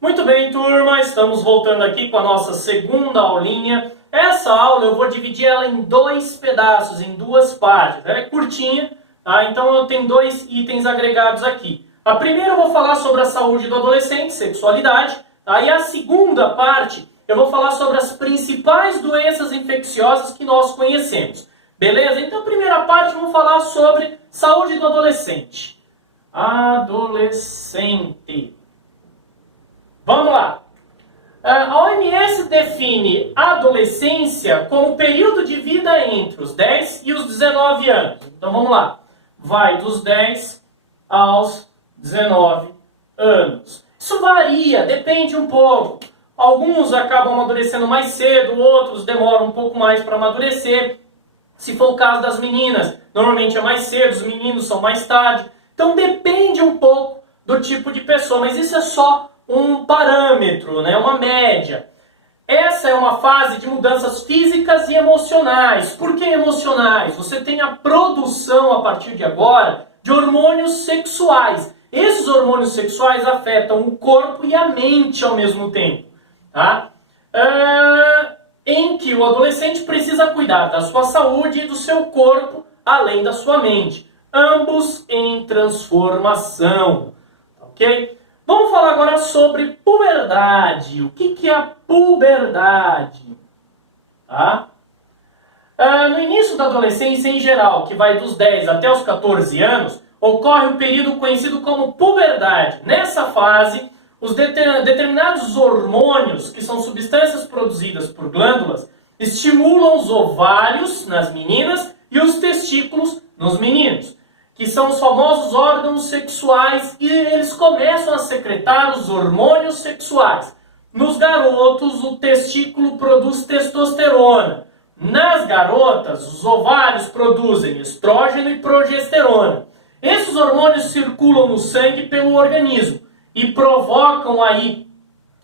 Muito bem, turma, estamos voltando aqui com a nossa segunda aulinha. Essa aula eu vou dividir ela em dois pedaços, em duas partes. Ela é curtinha, tá? Então eu tenho dois itens agregados aqui. A primeira eu vou falar sobre a saúde do adolescente, sexualidade. Tá? E a segunda parte eu vou falar sobre as principais doenças infecciosas que nós conhecemos. Beleza? Então a primeira parte eu vou falar sobre saúde do adolescente. Adolescente. Vamos lá. A OMS define a adolescência como o período de vida entre os 10 e os 19 anos. Então vamos lá. Vai dos 10 aos 19 anos. Isso varia, depende um pouco. Alguns acabam amadurecendo mais cedo, outros demoram um pouco mais para amadurecer. Se for o caso das meninas, normalmente é mais cedo, os meninos são mais tarde. Então depende um pouco do tipo de pessoa, mas isso é só um parâmetro, né? Uma média. Essa é uma fase de mudanças físicas e emocionais. Por que emocionais? Você tem a produção, a partir de agora, de hormônios sexuais. Esses hormônios sexuais afetam o corpo e a mente ao mesmo tempo. Tá? Em que o adolescente precisa cuidar da sua saúde e do seu corpo, além da sua mente. Ambos em transformação. Ok? Vamos falar agora sobre puberdade. O que é a puberdade? Tá? No início da adolescência em geral, que vai dos 10 até os 14 anos, ocorre o período conhecido como puberdade. Nessa fase, os determinados hormônios, que são substâncias produzidas por glândulas, estimulam os ovários nas meninas e os testículos nos meninos, que são os famosos órgãos sexuais, e eles começam a secretar os hormônios sexuais. Nos garotos, o testículo produz testosterona. Nas garotas, os ovários produzem estrógeno e progesterona. Esses hormônios circulam no sangue pelo organismo e provocam aí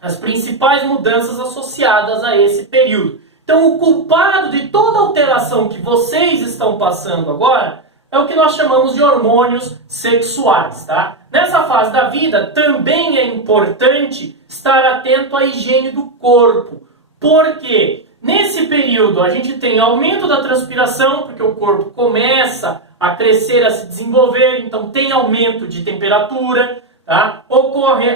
as principais mudanças associadas a esse período. Então, o culpado de toda alteração que vocês estão passando agora é o que nós chamamos de hormônios sexuais, tá? Nessa fase da vida, também é importante estar atento à higiene do corpo. Por quê? Nesse período, a gente tem aumento da transpiração, porque o corpo começa a crescer, a se desenvolver, então tem aumento de temperatura, tá? Ocorre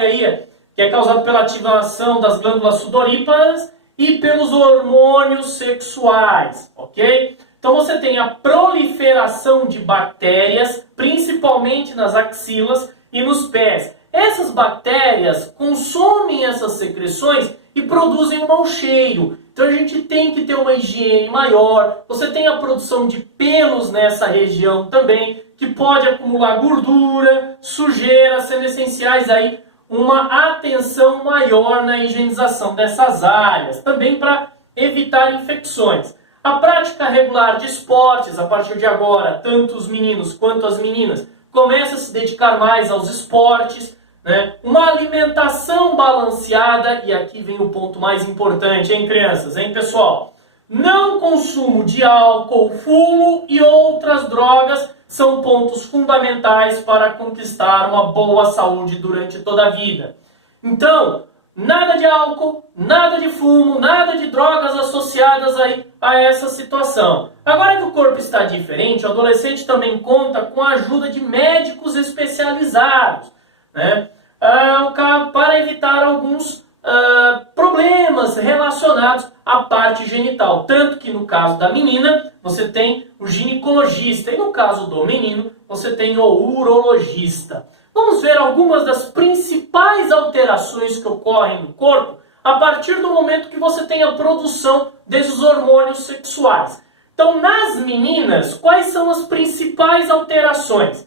aí, que é causado pela ativação das glândulas sudoríparas e pelos hormônios sexuais, ok? Então você tem a proliferação de bactérias, principalmente nas axilas e nos pés. Essas bactérias consomem essas secreções e produzem um mau cheiro. Então a gente tem que ter uma higiene maior. Você tem a produção de pelos nessa região também, que pode acumular gordura, sujeira, sendo essenciais aí uma atenção maior na higienização dessas áreas, também para evitar infecções. A prática regular de esportes, a partir de agora, tanto os meninos quanto as meninas, começam a se dedicar mais aos esportes, né? Uma alimentação balanceada, e aqui vem o ponto mais importante, hein, crianças, hein, pessoal? Não consumo de álcool, fumo e outras drogas são pontos fundamentais para conquistar uma boa saúde durante toda a vida. Então, nada de álcool, nada de fumo, nada de drogas associadas aí a essa situação. Agora que o corpo está diferente, o adolescente também conta com a ajuda de médicos especializados, né? Para evitar alguns problemas relacionados à parte genital. Tanto que no caso da menina, você tem o ginecologista, e no caso do menino, você tem o urologista. Vamos ver algumas das principais alterações que ocorrem no corpo a partir do momento que você tem a produção desses hormônios sexuais. Então, nas meninas, quais são as principais alterações?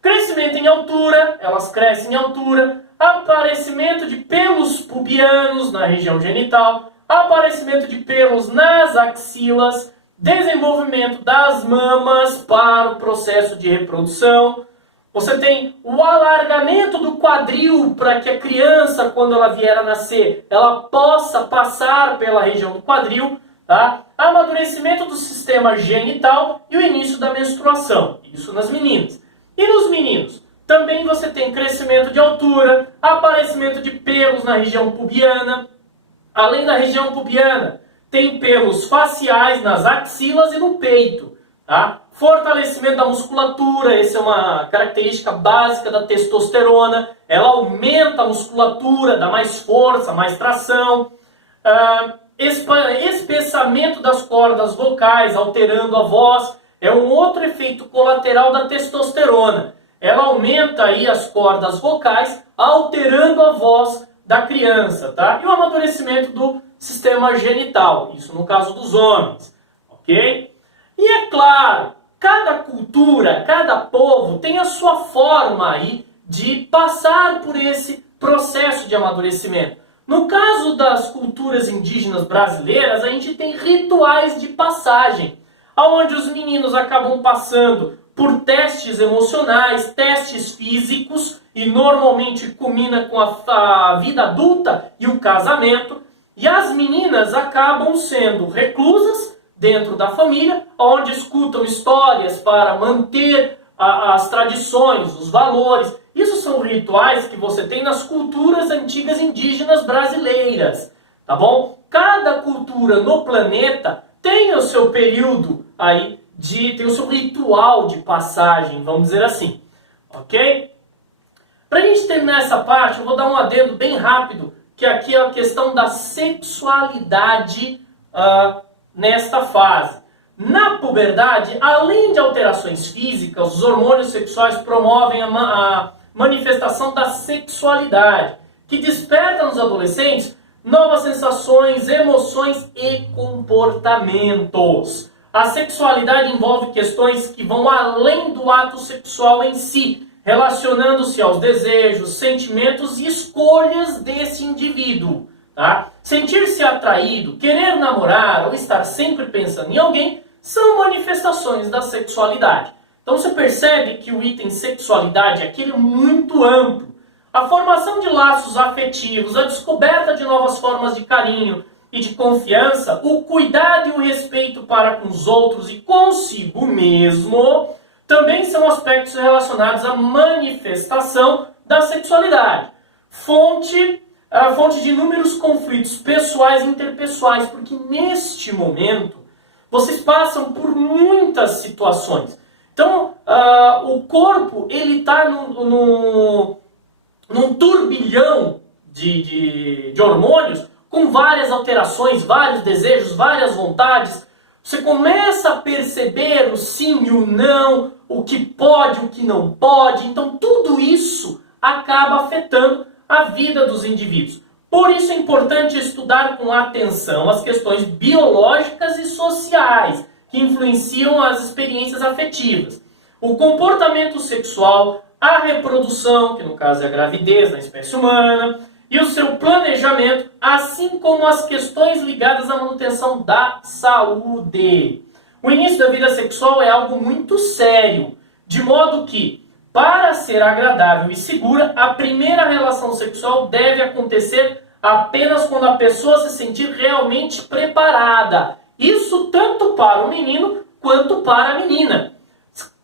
Crescimento em altura, elas crescem em altura, aparecimento de pelos pubianos na região genital, aparecimento de pelos nas axilas, desenvolvimento das mamas para o processo de reprodução. Você tem o alargamento do quadril para que a criança, quando ela vier a nascer, ela possa passar pela região do quadril, tá? Amadurecimento do sistema genital e o início da menstruação. Isso nas meninas. E nos meninos? Também você tem crescimento de altura, aparecimento de pelos na região pubiana. Além da região pubiana, tem pelos faciais nas axilas e no peito. Tá? Fortalecimento da musculatura, essa é uma característica básica da testosterona. Ela aumenta a musculatura, dá mais força, mais tração. Espessamento das cordas vocais, alterando a voz, é um outro efeito colateral da testosterona. Ela aumenta aí as cordas vocais, alterando a voz da criança, tá? E o amadurecimento do sistema genital, isso no caso dos homens, ok? E é claro, cada cultura, cada povo tem a sua forma aí de passar por esse processo de amadurecimento. No caso das culturas indígenas brasileiras, a gente tem rituais de passagem, onde os meninos acabam passando por testes emocionais, testes físicos, e normalmente culmina com a vida adulta e o casamento, e as meninas acabam sendo reclusas dentro da família, onde escutam histórias para manter as tradições, os valores. Isso são rituais que você tem nas culturas antigas indígenas brasileiras, tá bom? Cada cultura no planeta tem o seu período aí, tem o seu ritual de passagem, vamos dizer assim, ok? Para a gente terminar essa parte, eu vou dar um adendo bem rápido, que aqui é a questão da sexualidade nesta fase. Na puberdade, além de alterações físicas, os hormônios sexuais promovem a manifestação da sexualidade, que desperta nos adolescentes novas sensações, emoções e comportamentos. A sexualidade envolve questões que vão além do ato sexual em si, relacionando-se aos desejos, sentimentos e escolhas desse indivíduo. Tá? Sentir-se atraído, querer namorar ou estar sempre pensando em alguém são manifestações da sexualidade. Então você percebe que o item sexualidade aqui é muito amplo. A formação de laços afetivos, a descoberta de novas formas de carinho e de confiança, o cuidado e o respeito para com os outros e consigo mesmo, também são aspectos relacionados à manifestação da sexualidade. A fonte de inúmeros conflitos pessoais e interpessoais, porque neste momento vocês passam por muitas situações. Então, o corpo ele está num turbilhão de hormônios com várias alterações, vários desejos, várias vontades. Você começa a perceber o sim e o não, o que pode, o que não pode. Então, tudo isso acaba afetando a vida dos indivíduos. Por isso é importante estudar com atenção as questões biológicas e sociais que influenciam as experiências afetivas. O comportamento sexual, a reprodução, que no caso é a gravidez na espécie humana, e o seu planejamento, assim como as questões ligadas à manutenção da saúde. O início da vida sexual é algo muito sério, de modo que, para ser agradável e segura, a primeira relação sexual deve acontecer apenas quando a pessoa se sentir realmente preparada. Isso tanto para o menino quanto para a menina.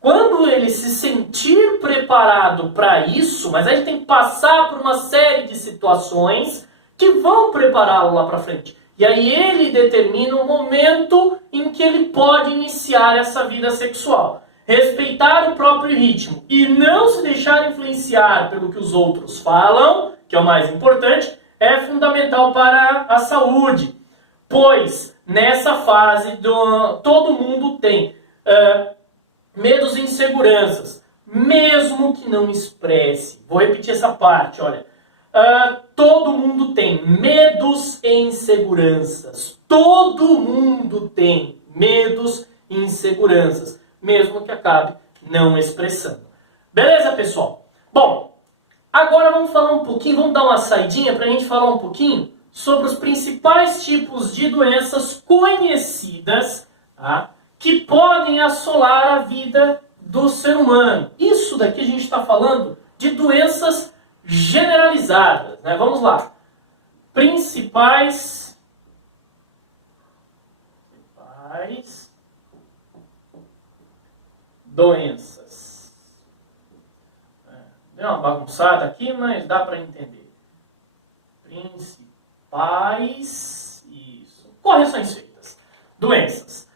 Quando ele se sentir preparado para isso, mas aí ele tem que passar por uma série de situações que vão prepará-lo lá para frente. E aí ele determina o momento em que ele pode iniciar essa vida sexual. Respeitar o próprio ritmo e não se deixar influenciar pelo que os outros falam, que é o mais importante, é fundamental para a saúde. Pois nessa fase todo mundo tem medos e inseguranças, mesmo que não expresse. Vou repetir essa parte, olha. Todo mundo tem medos e inseguranças. Todo mundo tem medos e inseguranças, mesmo que acabe não expressando. Beleza, pessoal? Bom, agora vamos falar um pouquinho, vamos dar uma saidinha para a gente falar um pouquinho sobre os principais tipos de doenças conhecidas, tá? Que podem assolar a vida do ser humano. Isso daqui a gente está falando de doenças generalizadas, né? Vamos lá. Principais doenças. Deu uma bagunçada aqui, mas dá para entender. Principais, isso, correções feitas. Doenças.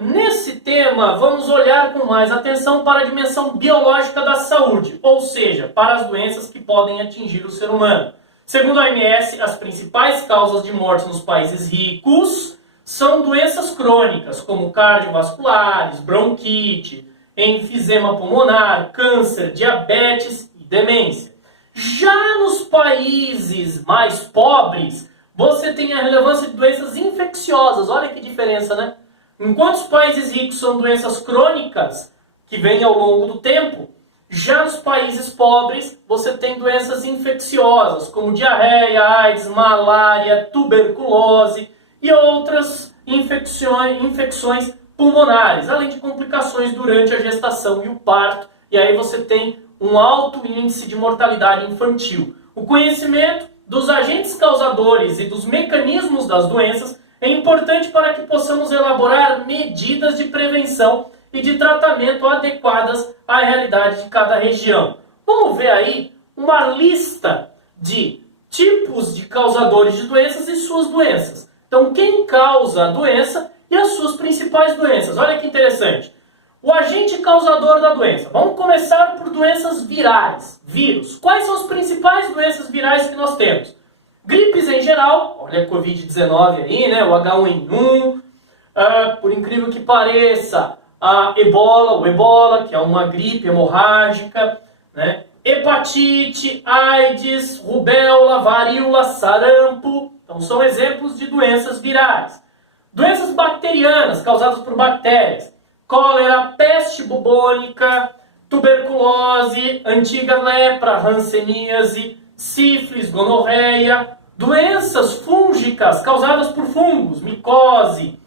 Nesse tema, vamos olhar com mais atenção para a dimensão biológica da saúde, ou seja, para as doenças que podem atingir o ser humano. Segundo a OMS, as principais causas de morte nos países ricos são doenças crônicas, como cardiovasculares, bronquite, enfisema pulmonar, câncer, diabetes e demência. Já nos países mais pobres, você tem a relevância de doenças infecciosas. Olha que diferença, né? Enquanto os países ricos são doenças crônicas, que vêm ao longo do tempo, já nos países pobres você tem doenças infecciosas, como diarreia, AIDS, malária, tuberculose e outras infecções pulmonares, além de complicações durante a gestação e o parto, e aí você tem um alto índice de mortalidade infantil. O conhecimento dos agentes causadores e dos mecanismos das doenças é importante para que possamos elaborar medidas de prevenção e de tratamento adequadas à realidade de cada região. Vamos ver aí uma lista de tipos de causadores de doenças e suas doenças. Então, quem causa a doença e as suas principais doenças. Olha que interessante. O agente causador da doença. Vamos começar por doenças virais. Vírus. Quais são as principais doenças virais que nós temos? Gripes em geral, olha a Covid-19 aí, né? O H1N1, por incrível que pareça, o ebola, que é uma gripe hemorrágica, né? Hepatite, AIDS, rubéola, varíola, sarampo, então são exemplos de doenças virais. Doenças bacterianas, causadas por bactérias, cólera, peste bubônica, tuberculose, antiga lepra, hanseníase, sífilis, gonorreia, doenças fúngicas causadas por fungos, micose,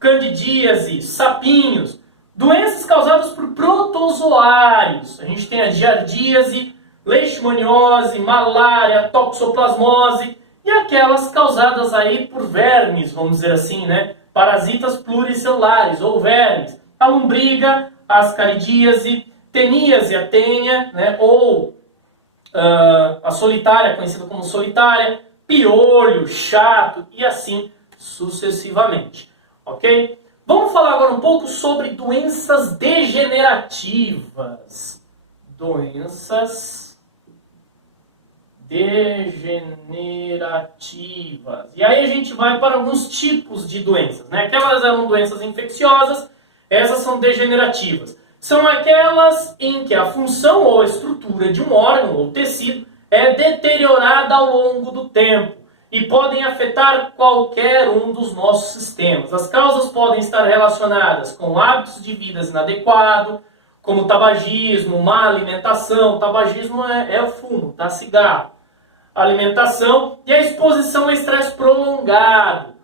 candidíase, sapinhos, doenças causadas por protozoários, a gente tem a giardíase, leishmaniose, malária, toxoplasmose e aquelas causadas aí por vermes, vamos dizer assim, né? Parasitas pluricelulares ou vermes, a lombriga, a ascaridíase, teníase, a tênia, né? Ou a solitária, conhecida como solitária, piolho, chato e assim sucessivamente, ok? Vamos falar agora um pouco sobre doenças degenerativas. Doenças degenerativas. E aí a gente vai para alguns tipos de doenças, né? Aquelas eram doenças infecciosas, essas são degenerativas. São aquelas em que a função ou a estrutura de um órgão ou tecido é deteriorada ao longo do tempo e podem afetar qualquer um dos nossos sistemas. As causas podem estar relacionadas com hábitos de vida inadequados, como tabagismo, má alimentação. Tabagismo é o fumo, tá? Cigarro. Alimentação e a exposição a estresse prolongado.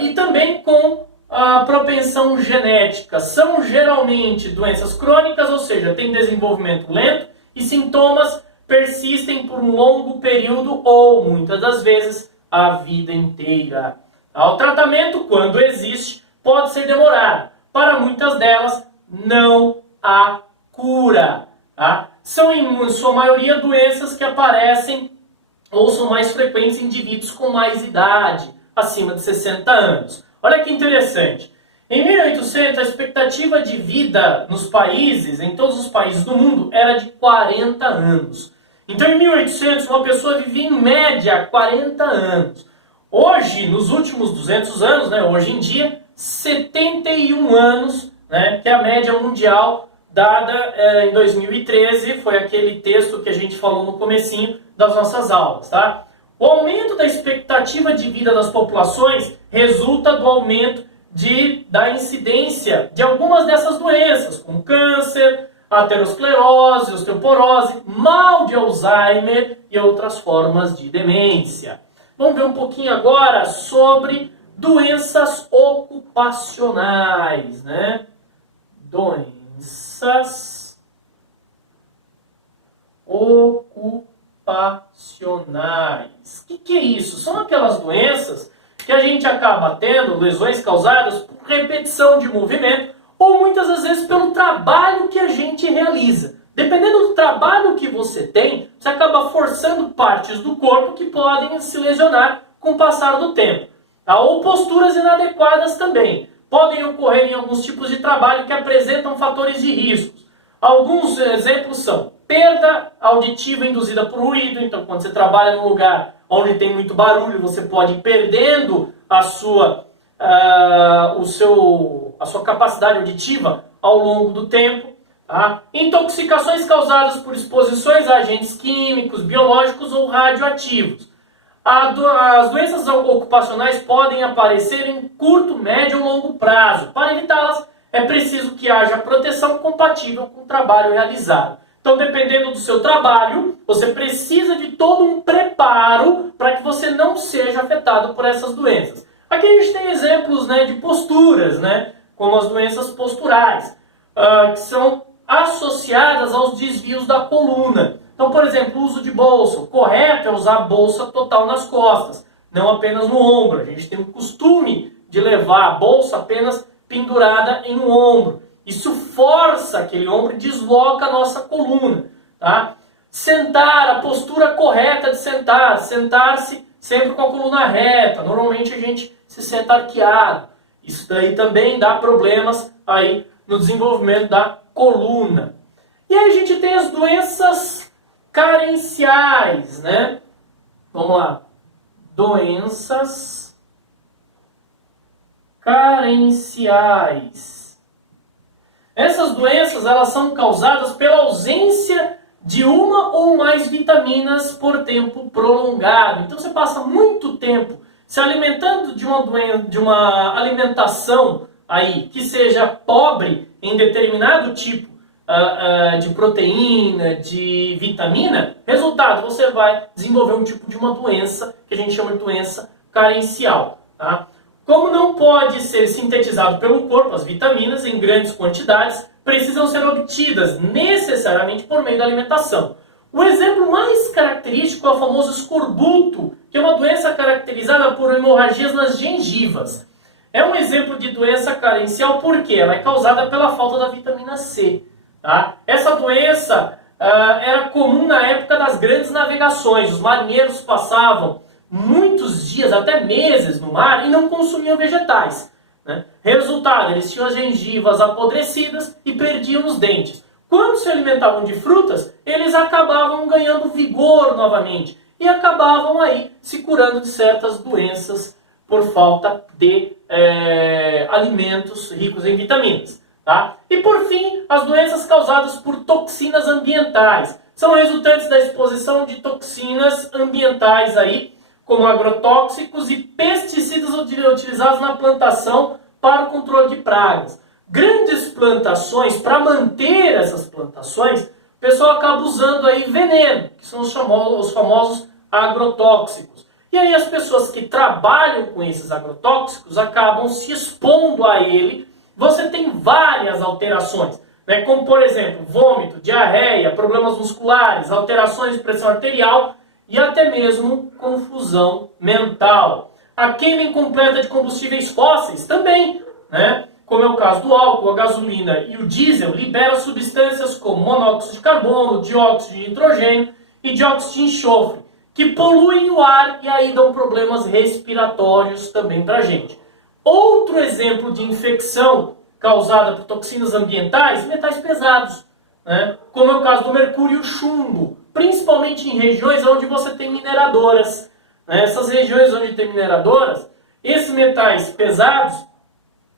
E também com a propensão genética. São geralmente doenças crônicas, ou seja, tem desenvolvimento lento e sintomas persistem por um longo período ou, muitas das vezes, a vida inteira. O tratamento, quando existe, pode ser demorado. Para muitas delas, não há cura. Tá? São, em sua maioria, doenças que aparecem ou são mais frequentes em indivíduos com mais idade, acima de 60 anos. Olha que interessante. Em 1800, a expectativa de vida nos países, em todos os países do mundo, era de 40 anos. Então, em 1800, uma pessoa vivia em média 40 anos. Hoje, nos últimos 200 anos, né, hoje em dia, 71 anos, né, que é a média mundial dada em 2013, foi aquele texto que a gente falou no comecinho das nossas aulas, tá? O aumento da expectativa de vida das populações resulta do aumento da incidência de algumas dessas doenças, como câncer, aterosclerose, osteoporose, mal de Alzheimer e outras formas de demência. Vamos ver um pouquinho agora sobre doenças ocupacionais, né? Doenças ocupacionais. O que é isso? São aquelas doenças que a gente acaba tendo, lesões causadas por repetição de movimento ou muitas das vezes pelo trabalho que a gente realiza. Dependendo do trabalho que você tem, você acaba forçando partes do corpo que podem se lesionar com o passar do tempo. Tá? Ou posturas inadequadas também. Podem ocorrer em alguns tipos de trabalho que apresentam fatores de riscos. Alguns exemplos são perda auditiva induzida por ruído. Então, quando você trabalha num lugar onde tem muito barulho, você pode ir perdendo a sua capacidade auditiva ao longo do tempo. Tá? Intoxicações causadas por exposições a agentes químicos, biológicos ou radioativos. As doenças ocupacionais podem aparecer em curto, médio ou longo prazo. Para evitá-las, é preciso que haja proteção compatível com o trabalho realizado. Então, dependendo do seu trabalho, você precisa de todo um preparo para que você não seja afetado por essas doenças. Aqui a gente tem exemplos, né, de posturas, né, como as doenças posturais, que são associadas aos desvios da coluna. Então, por exemplo, o uso de bolsa. O correto é usar a bolsa total nas costas, não apenas no ombro. A gente tem o costume de levar a bolsa apenas pendurada em um ombro. Isso força aquele ombro e desloca a nossa coluna. Tá? Sentar, a postura correta de sentar. Sentar-se sempre com a coluna reta. Normalmente a gente se senta arqueado. Isso daí também dá problemas aí no desenvolvimento da coluna. E aí a gente tem as doenças carenciais, né? Vamos lá. Doenças carenciais. Essas doenças, elas são causadas pela ausência de uma ou mais vitaminas por tempo prolongado. Então você passa muito tempo se alimentando de uma alimentação aí que seja pobre em determinado tipo de proteína, de vitamina. Resultado, você vai desenvolver um tipo de uma doença que a gente chama de doença carencial. Tá? Como não pode ser sintetizado pelo corpo, as vitaminas em grandes quantidades precisam ser obtidas necessariamente por meio da alimentação. O exemplo mais característico é o famoso escorbuto, que é uma doença caracterizada por hemorragias nas gengivas. É um exemplo de doença carencial porque ela é causada pela falta da vitamina C. Tá? Essa doença era comum na época das grandes navegações. Os marinheiros passavam muitos dias, até meses no mar e não consumiam vegetais. Né? Resultado, eles tinham as gengivas apodrecidas e perdiam os dentes. Quando se alimentavam de frutas, eles acabavam ganhando vigor novamente e acabavam aí se curando de certas doenças por falta de alimentos ricos em vitaminas. Tá? E por fim, as doenças causadas por toxinas ambientais. São resultantes da exposição de toxinas ambientais aí, como agrotóxicos e pesticidas utilizados na plantação para o controle de pragas. Grandes plantações, para manter essas plantações, o pessoal acaba usando aí veneno, que são os famosos agrotóxicos. E aí as pessoas que trabalham com esses agrotóxicos acabam se expondo a ele. Você tem várias alterações, né? Como por exemplo, vômito, diarreia, problemas musculares, alterações de pressão arterial e até mesmo confusão mental. A queima incompleta de combustíveis fósseis também, né? Como é o caso do álcool, a gasolina e o diesel, libera substâncias como monóxido de carbono, dióxido de nitrogênio e dióxido de enxofre, que poluem o ar e aí dão problemas respiratórios também para a gente. Outro exemplo de infecção causada por toxinas ambientais, metais pesados, né? Como é o caso do mercúrio e o chumbo, principalmente em regiões onde você tem mineradoras. Né? Essas regiões onde tem mineradoras, esses metais pesados,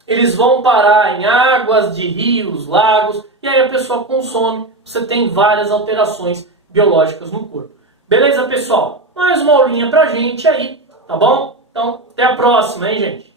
eles vão parar em águas de rios, lagos, e aí a pessoa consome, você tem várias alterações biológicas no corpo. Beleza, pessoal? Mais uma aulinha pra gente aí, tá bom? Então, até a próxima, hein, gente?